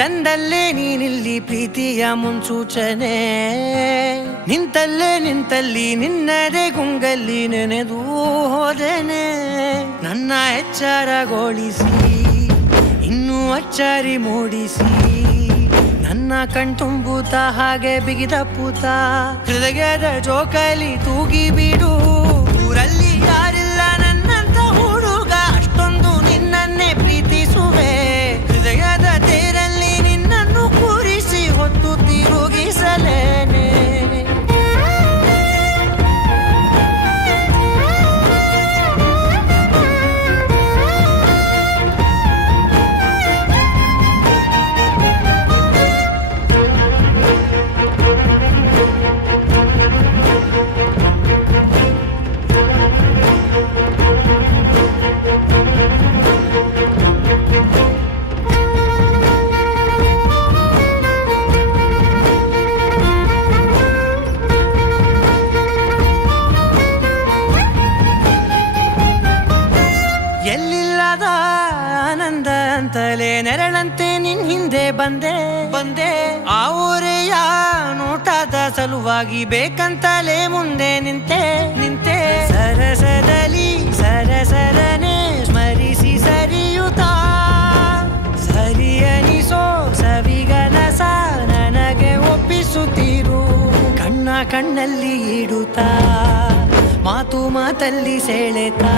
ತಂದಲ್ಲೇ ನೀನಿಲ್ಲಿ ಪ್ರೀತಿಯ ಮುನ್ಸೂಚನೆ. ನಿಂತಲ್ಲಿ ನಿನ್ನದೇ ಗುಂಗಲ್ಲಿ ನೆನೆದು ಹೋದೆನೆ. ನನ್ನ ಎಚ್ಚರಗೊಳಿಸಿ ಇನ್ನೂ ಅಚ್ಚರಿ ಮೂಡಿಸಿ ನನ್ನ ಕಣ್ತುಂಬುತ್ತ ಹಾಗೆ ಬಿಗಿದ ಪೂತ ಹೃದಯದ ಜೋಕಾಲಿ ತೂಗಿ ಬಿಡು. ಊರಲ್ಲಿ ಯಾರಿಲ್ಲ ನನ್ನಂತ ಹುಡುಗ, ಅಷ್ಟೊಂದು ನಿನ್ನನ್ನೇ ಪ್ರೀತಿಸುವೆ. ಹೃದಯದ ತೇರಲ್ಲಿ ನಿನ್ನನ್ನು ಕೂರಿಸಿ ಹೊತ್ತು ತಿರುಗಿಸಲೇನೆ. ಎಲ್ಲಿಲ್ಲದ ಆನಂದ ಅಂತಲೇ ನೆರಳಂತೆ ನಿನ್ ಹಿಂದೆ ಬಂದೆ. ಆ ಊರೆಯ ನೋಟದ ಸಲುವಾಗಿ ಬೇಕಂತಲೇ ಮುಂದೆ ನಿಂತೆ. ಸರಸದಲ್ಲಿ ಸರಸರನೆ ಸ್ಮರಿಸಿ ಸರಿಯುತ್ತಾ ಸರಿಯನಿಸೋ ಸವಿಗನಸ ನನಗೆ ಒಪ್ಪಿಸುತ್ತೀರು. ಕಣ್ಣಲ್ಲಿ ಇಡುತ್ತಾ ಮಾತಲ್ಲಿ ಸೆಳೆತಾ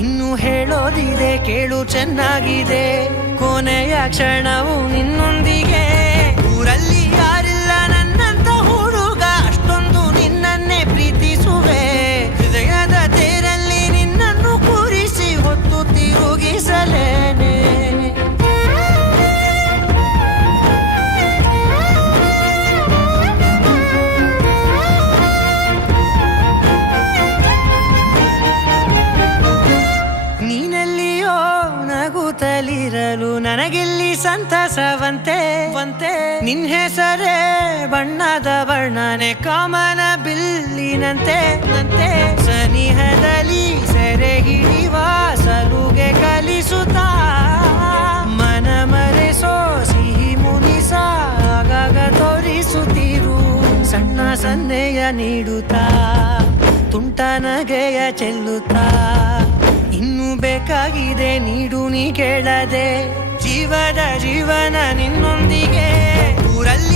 ಇನ್ನು ಹೇಳೋದಿದೆ ಕೇಳು ಚೆನ್ನಾಗಿದೆ. ಕೊನೆಯ ಕ್ಷಣವು ನಿನ್ನೊಂದಿಗೆ. ಊರಲ್ಲಿ ಯಾರಿಲ್ಲ ನನ್ನಂತ ಹುಡುಗ, ಅಷ್ಟೊಂದು ನಿನ್ನನ್ನೇ ಪ್ರೀತಿಸುವೆ. ಹೃದಯದ ತೇರಲ್ಲಿ ನಿನ್ನನ್ನು ಕೂರಿಸಿ ಹೊತ್ತು ತಿರುಗಿಸಲೇನೆ. ನಗುತ್ತಲಿರಲು ನನಗಿಲ್ಲಿ ಸಂತಸವಂತೆ. ನಿನ್ ಹೆಸರೇ ಬಣ್ಣದ ವರ್ಣನೆ ಕಾಮನ ಬಿಲ್ಲಿನಂತೆ. ಸನಿಹದಲ್ಲಿ ಸೆರೆ ಹಿಡಿಯುವ ಸಲುಗೆ ಕಲಿಸುತ್ತಾ ಮನ ಮರೆಸೋ ಸಿಹಿ ಮುನಿಸ ಆಗಾಗ ತೋರಿಸುತ್ತಿರು. ಸಣ್ಣ ಸನ್ನೆಯ ನೀಡುತ್ತಾ ತುಂಟ ನಗೆಯ ಚೆಲ್ಲುತ್ತಾ ಇನ್ನು ಬೇಕಾಗಿದೆ ನೀಡು ನೀ ಕೇಳದೆ. ಜೀವನ ನಿನ್ನೊಂದಿಗೆ. ಊರಲ್ಲಿ